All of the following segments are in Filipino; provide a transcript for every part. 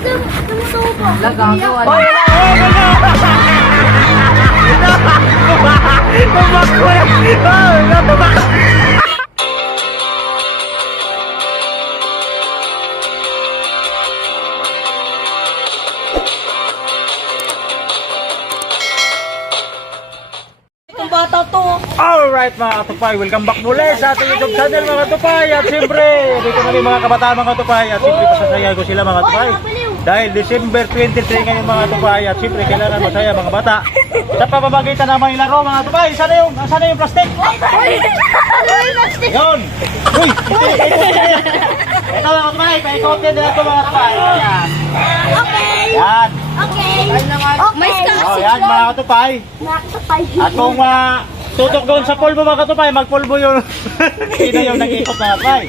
Tumutubo. Lagago, ano? Hoy, wala! Tumakbo yan! Oh, tumakbo! Itong bata to. Alright mga katupay, welcome back muli sa ating YouTube channel mga katupay. At siyempre, dito na rin mga kabataan mga katupay. At siyempre, pasasaya ko sila mga katupay. Dahil December 23 ngayon mga katupay. At siyempre, kailangan masaya mga bata. Sa pamamagitan ng mga laro mga katupay. Sana yung plastic? Yun! Uy! Ito mga katupay, paikotin nila ito mga katupay. Yan. Okay. Yan. Okay. May Oh, yan mga katupay. At kung tutok doon sa pulbo mga katupay, magpulbo yun. Sino yung nag-ikot na katupay?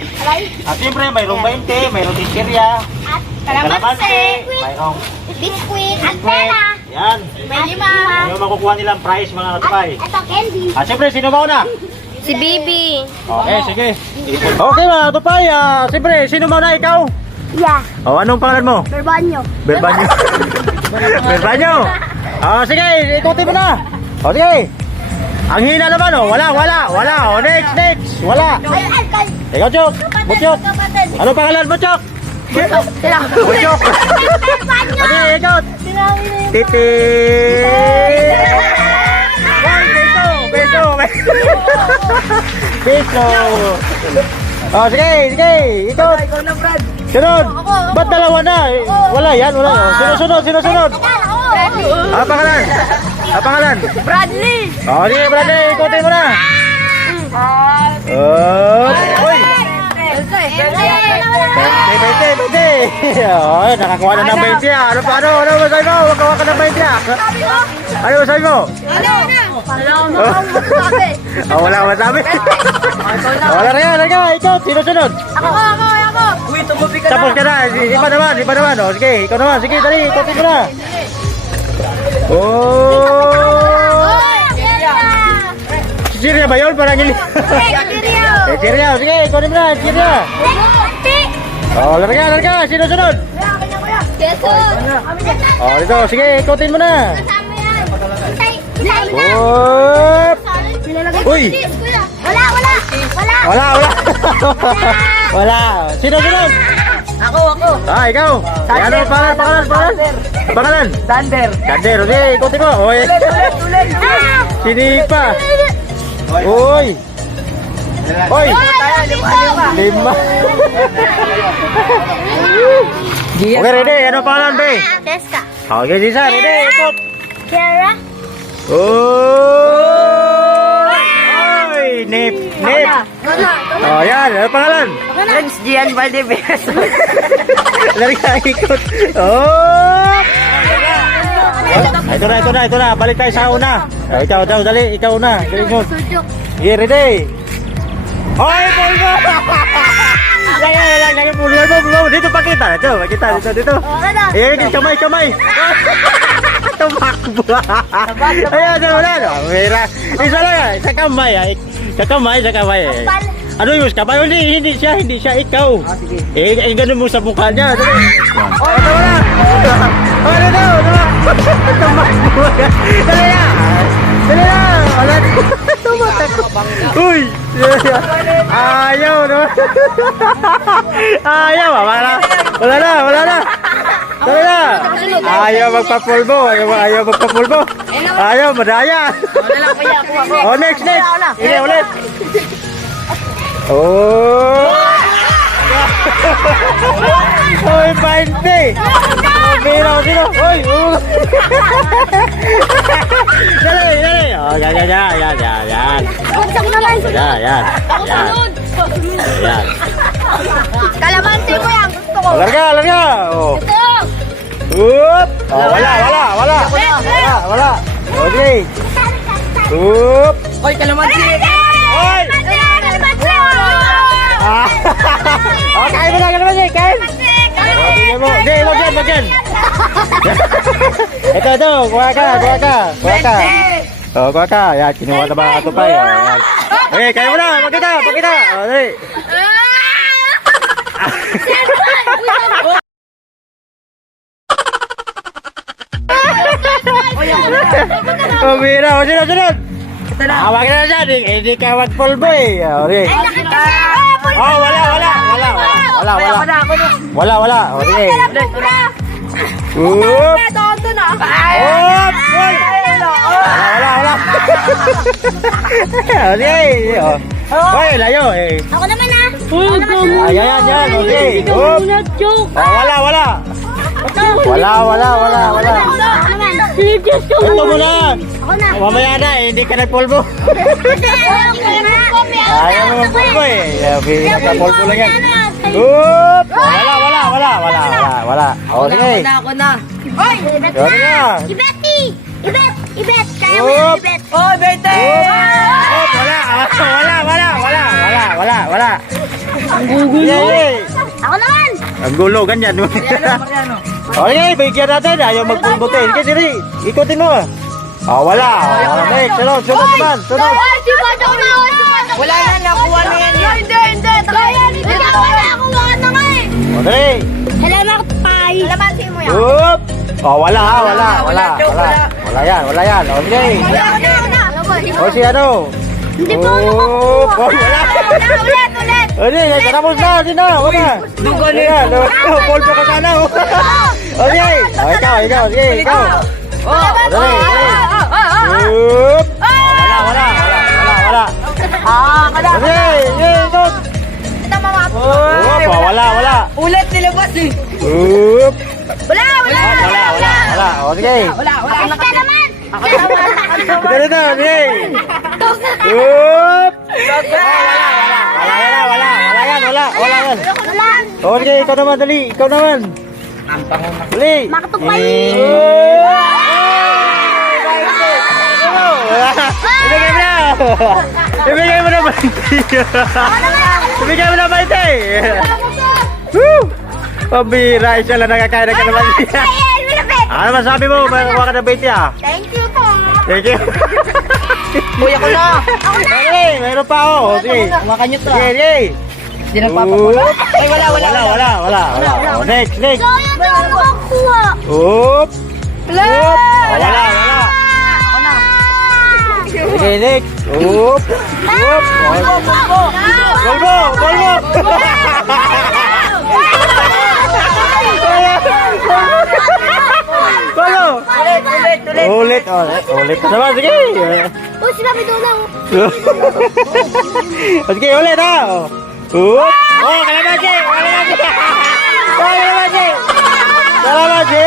At siyempre, mayroong 20, mayroong tisirya, At kalamansi, mayroong biskuit. At pera. yan. May lima. Yung makukuha nilang prize mga katupay. Ito candy. At siyempre, sino mauna? Si Bibi. Okay, sige. Okay mga katupay, siyempre, sino mauna ikaw? Yeah. O, anong pangalan mo? Berbanyo. Berbanyo. Berbanyo. Sige, ikutin mo na. O, sige. Ang hina naman, wala. O, next. Wala. Ikaw, Chok. Butchok. Anong pangalan mo, Chok? Butchok. Sige, ikaw. Titi. Beso. O, sige. Ikaw. Ikaw na, Brad. Sunod. Ba't dalawa na? Wala yan. Sinusunod. Pangalan? Bradley. O, sige, Bradley. Ikutin mo na. Uy. Bente. Oh, nakakuha na ng 20 ah. Ano masabi mo? Wakawa ka ng 20 ah. Ano masabi mo? Wala akong masabi. Wala na yan. Ikaw, sino sunod? Ako. Uy, tumabi ka Tapos ka na. Iba naman. O, sige, ikaw naman. Sige, dali. Ikutin mo na. Sirya ba yun? Parang hindi. Sirya. Sige, ikutin mo na. Sirya. O, larga. Sino sunod? O, dito. Sige, ikutin mo na. Uy. Wala. Sino sunod? Ako. Ikaw. Ano pangalan? Sander. Kander. Okay, ikutin mo. Oy. Ulit. Sinipa. Uy. Lima. Okay, ready. Ano pangalan, be? Deska. Okay, Sisa. Ready. Ikot. Kiara. Oy. Nip. Oh, yan. Ano pangalan? Prince Gian Valdivieso. Larga, ikot. Ito na. Balik tayo sa una. Ikaw, dali. Ikaw na. Dali mo. Sujuk. Okay, ready. Hoy, pulbo! Lagi pulbo. Dito pakita. Dito. Kamay. Tumakbo. Ayan, wala. Mira. Isa lang. Sa kamay. Ano yung kamay? Hindi siya. Ikaw. Ganun mo sa mukha niya. Dali. Ito wala. Dito. Tumakbo. Dali na. Wala. Tumakbo. Uy. Ayaw, no? Wala na. Dali na. Ayaw magpapulbo. Ayaw, madaya. Oh, next. Ini ulit. Oy, 20. Biro. Oy. Dali. Oh, yan. Yan. Kalamansi ko yan. Gusto ko. Larga. Oh. Ito. Oop. Oh, wala. Okay. Oop. Oy, kalamansi. Oy. Kain mo na, kain. Hindi, lagyan. Ito, kuha ka. Kuha ka. Yan, kinuha na mga katupay. Yan. Okay, kain mo na, pakita. Okay. Pabira. O, sunod, sunod. Ito na. Awag na dyan. Hindi ka magpulbo eh. Okay. Oh, wala. Ako na. Wala. Okay. Oop. Oop. Oy. Wala. Okay. Oh. Oy, layo eh. Ako naman ah. Ayan. Okay. Oop. Oh, wala. Wala. Ito mo na. Ako na. Mamaya na eh. Hindi ka nagpulbo. Ayaw mo magpulbo eh. Nagpulbo lang yan. Oop. Wala. O, sige. Ako na. Oy! Ibet Yun na. Ibet! Kaya mo Oop. yan, Ibet! Oh, bete! Oop. Wala. Ang gugulo. Ako naman! Ang gulo, ganyan. Mariano. Okay, bigyan natin. Ayaw magpulbutin. Kasi rin, ikutin mo. Oh, wala. Next, sunod naman. Sunod. Si Pato na! Wala na, nakuha na yan. Hindi! Kaya ni Bigyan ko na ako mga na nga eh! Okay. Salamat, Pai! Salamat mo yan! Oop. Oh, wala. Wala. Wala yan. Okay. O, si ano? Hindi po ako Oop. makuha! Oh, wala. Ulit! Okay, tapos na. Di na. Wala. Dugo na Yan. Pulpo ka sana. Okay. Ikaw. Sige, ikaw. Oh, Dali. Oop. Wala. Okay, ikaw. Oop. Wala. ulit nilabas eh. Oop. Wala! Wala. O, sige. Wala. Ka naman! Dito. Sige. Oop. Wala yan. O, sige, ikaw naman, dali. Ikaw naman. Dali. Makatupay. Ibigay mo na 20. Ibigay mo na 20. Woo! Pabira, isa lang nakakain ng kalamansi. Ano masabi mo? Makakuha ka ng 20 ah. Thank you po! Thank you. Kuya ko na. Okay, mayroon pa ako. Sige. Makanyo to. Sige. Hindi na papapula. Ay, wala. Wala. O, next. Kaya na ako makuha! Oop. Wala. Wala. Ako na. Okay, next. Oop. Volvo. Volvo. Ulit. Ulit na naman. Sige. Uy, sinabi doon lang! Sige, ulit ha. Oop. Oh, kalamansi. Kalamansi.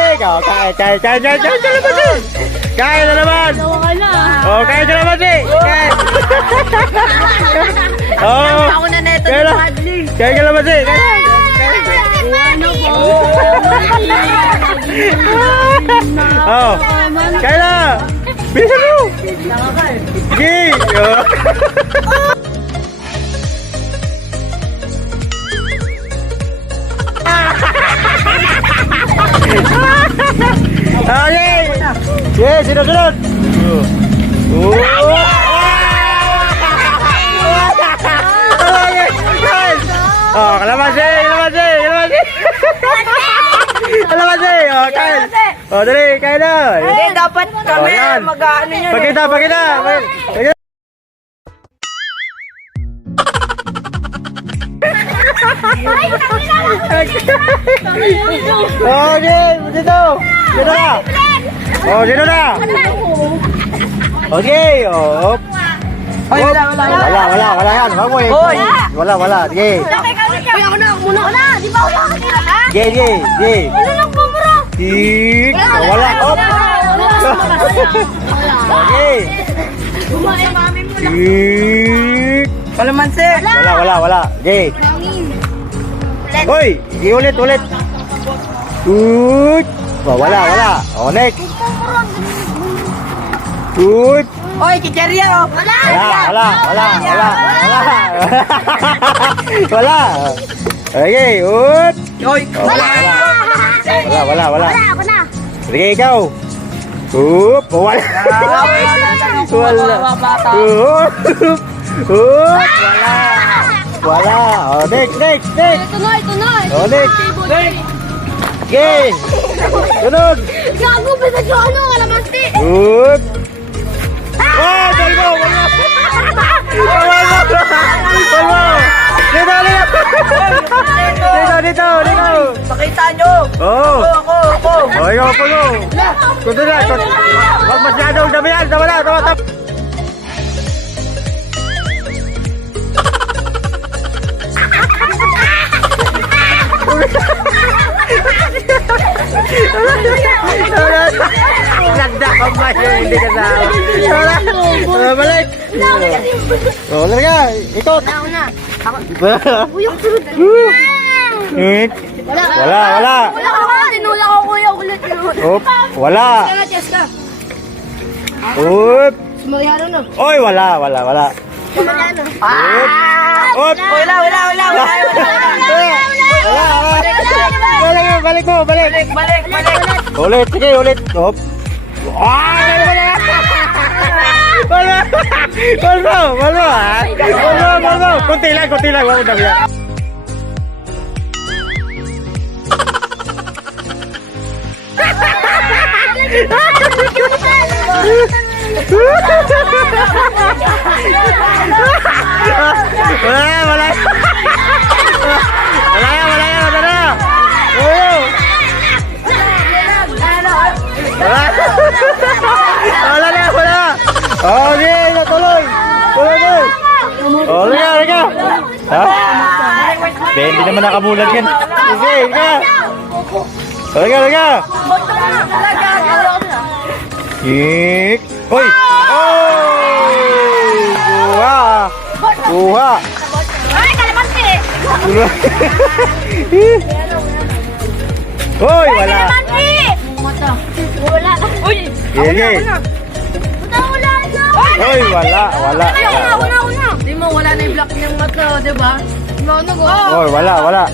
Kaya na naman. Oh, kaya na naman Oh. Ako na neto Kaya ni na. Madly. Kaya ka naman Oh. Kaya na. Bisa mo. Sige. Okay. Yes, sunod. Oh, kalamansi. Oh, kain. Oh, dali, kain na. Hindi, dapat kami yan. mag-ano yun. Pakita. Okay, dito. Dito na. Oh, dito na. Okay, oh. Ay, Wala yan. Wag mo eh. Hoy. Wala. Sige. Uy, ako na! Di ba ako nakatira, ha? Sige. Ano lang po, bro? Tik. Oh, wala. Op. Okay. Tik. Kalamansi. Wala. Sige. Hoy, ulit. Tut. Wala. Oh, next. Tut. Oy, chicheria oh. Wala. Okay, ut. Oy. Wala. Wala, ako na. Sige, ikaw. Up. Wala. Wala. Oh, next. Tunoy. Oh, next. Okay. Sunod. Gago, bisa siya ano, kalamansi. Good. Oh, kalmo, kalmo. Kalmo. Kalmo. Dito, dito. Dito. Pakita nyo. Oh. Ako. Oh, ikaw po no. Kunto na. Huwag masyadong dami yan. Tama na. Tama. Nagda ka ba yun? Hindi ka na. Balik. Oh, talaga. Ikot. Uy, ang sunod. Wala. Wala ka, tinula ko kuya ulit. Op, wala. Kaya chess ka. Op. Sumayaro na. Oy, wala. Sumayaro. Op. Wala. Balik mo. Balik. Ulit, sige, ulit. Op. Wala. Kunti lang. Wala na yan. Wala. Wala na. Oh. Wala. Oh, sige, tuloy. Oh, liga. Ha? Hindi naman nakamulat yan. Sige, liga. Liga. Hik. Hoy. Oh! Kuha. Ay, kalamansi. Hoy, wala. Kalamansi. Wala. Uy. Sige. Wala na. Hoy, wala. Una. Di mo, wala na yung block niyang mata, di ba? Hoy, wala. Hoy,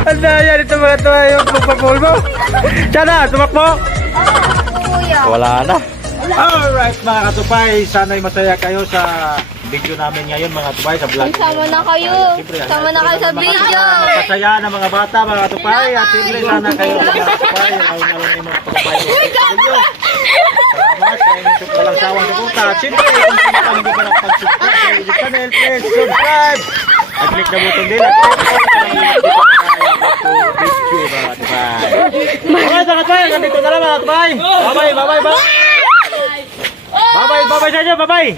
Ang daya nito mga tuwa yung pagpapul mo. Sana, tumakbo. Kuya. Wala na. Alright mga katupay, sana'y masaya kayo sa video namin ngayon mga katupay sa vlog. Sama na kayo. Sama na kayo sa video. Masaya na mga bata mga katupay at siyempre sana kayo mga katupay ay nalang yung mga katupay sa video. Salamat sa inyong walang sawang suporta. At siyempre kung sino pa hindi pa nakapag-subscribe sa YouTube channel, please subscribe. At click na button din at video mga katupay. Okay sa katupay, nandito na lang mga katupay. Bye-bye sa inyo, bye-bye.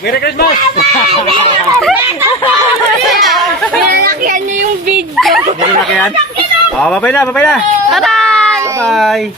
Merry Christmas! Pinalakihan niyo yung video. Merry na kayan? Bye-bye na. Bye-bye! Bye-bye.